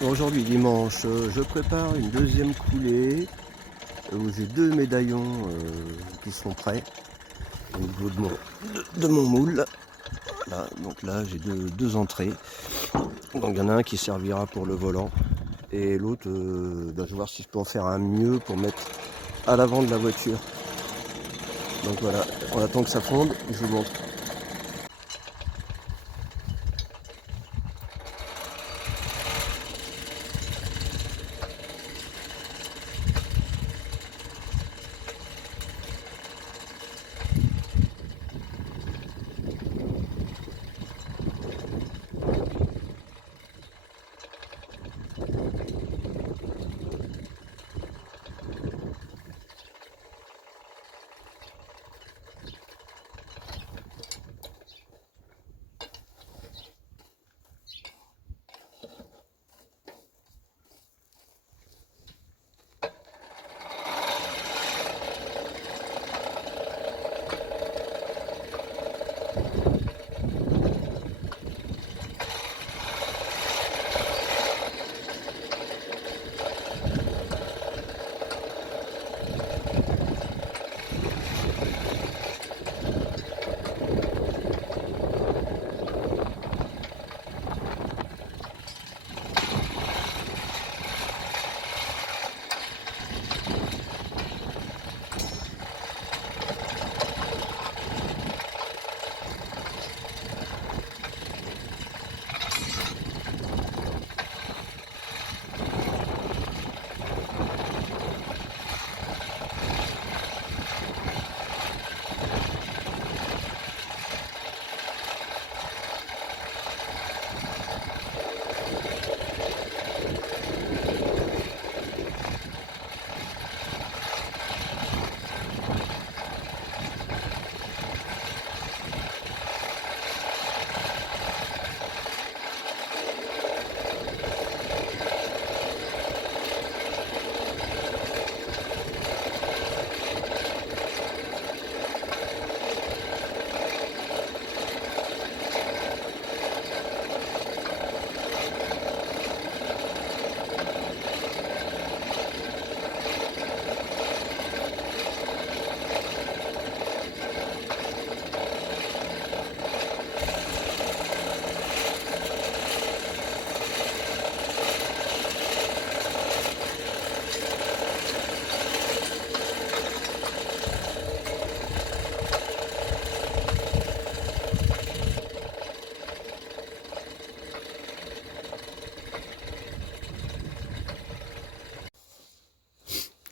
Aujourd'hui dimanche, je prépare une deuxième coulée où j'ai 2 médaillons, qui sont prêts au niveau de mon moule. Voilà, donc là j'ai deux entrées. Donc il y en a un qui servira pour le volant et l'autre, je vais voir si je peux en faire un mieux pour mettre à l'avant de la voiture. Donc voilà, on attend que ça fonde, je vous montre.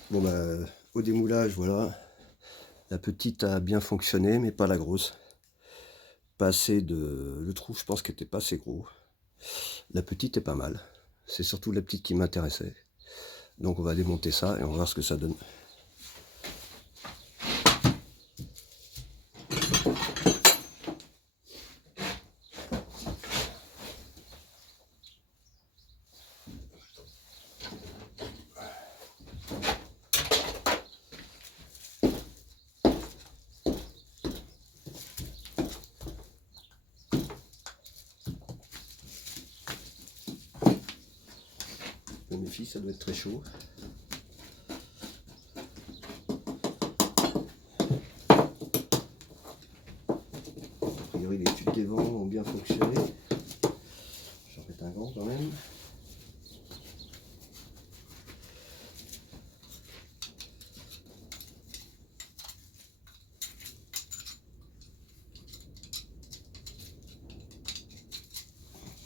Bon au démoulage, voilà, la petite a bien fonctionné, mais pas la grosse. Pas assez de. Le trou, je pense qu'il était pas assez gros. La petite est pas mal. C'est surtout la petite qui m'intéressait. Donc on va démonter ça et on va voir ce que ça donne. Je me méfie, ça doit être très chaud. A priori, les tubes des vents ont bien fonctionné. J'en mets un gant quand même.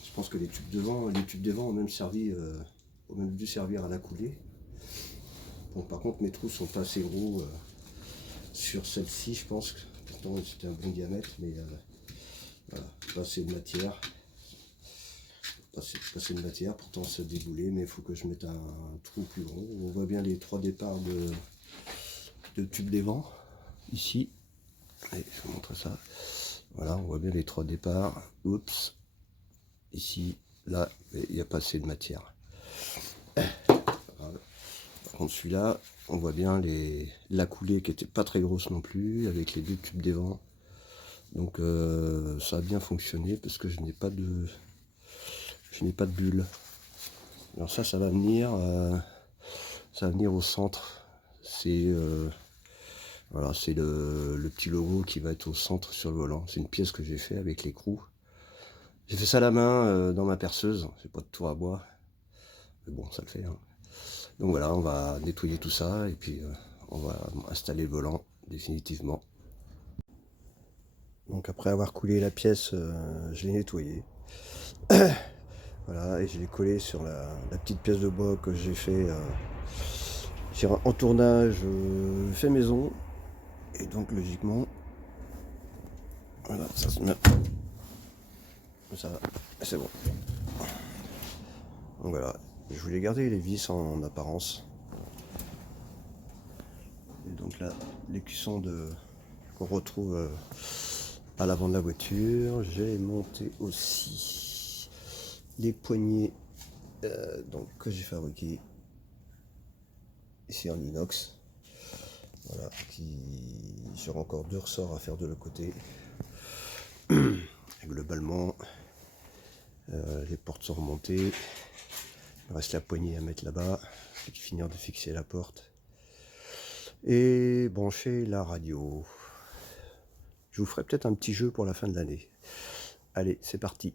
Je pense que les tubes des vents ont même servi, ont même dû servir à la coulée. Bon, par contre, mes trous sont pas assez gros sur celle-ci, je pense. Pourtant, c'était un bon diamètre, mais voilà, pas assez de matière. Pas assez de matière, pourtant ça déboulé, mais il faut que je mette un trou plus grand. On voit bien les 3 départs de tubes des vents, ici. Allez, je vous montre ça. Voilà, on voit bien les 3 départs. Oups, ici, là, il n'y a pas assez de matière. Par contre, celui-là, on voit bien la coulée qui était pas très grosse non plus, avec les 2 tubes des vents. Donc ça a bien fonctionné parce que je n'ai pas de bulle. Alors ça va venir, au centre. C'est voilà, c'est le petit logo qui va être au centre sur le volant. C'est une pièce que j'ai fait avec l'écrou. J'ai fait ça à la main dans ma perceuse. J'ai pas de tour à bois, mais bon, ça le fait, hein. Donc voilà, on va nettoyer tout ça et puis on va installer le volant définitivement. Donc après avoir coulé la pièce, je l'ai nettoyé. Voilà, et je l'ai collé sur la petite pièce de bois que j'ai fait en tournage fait maison. Et donc logiquement, voilà, ça se met. Ça va, c'est bon. Donc voilà, je voulais garder les vis en apparence. Et donc là, les cuissons qu'on retrouve à l'avant de la voiture. J'ai monté aussi les poignées donc, que j'ai fabriquées ici en inox. Voilà, j'aurai encore 2 ressorts à faire de l'autre côté. Et globalement, les portes sont remontées. Il me reste la poignée à mettre là-bas. Je vais finir de fixer la porte. Et brancher la radio. Je vous ferai peut-être un petit jeu pour la fin de l'année. Allez, c'est parti.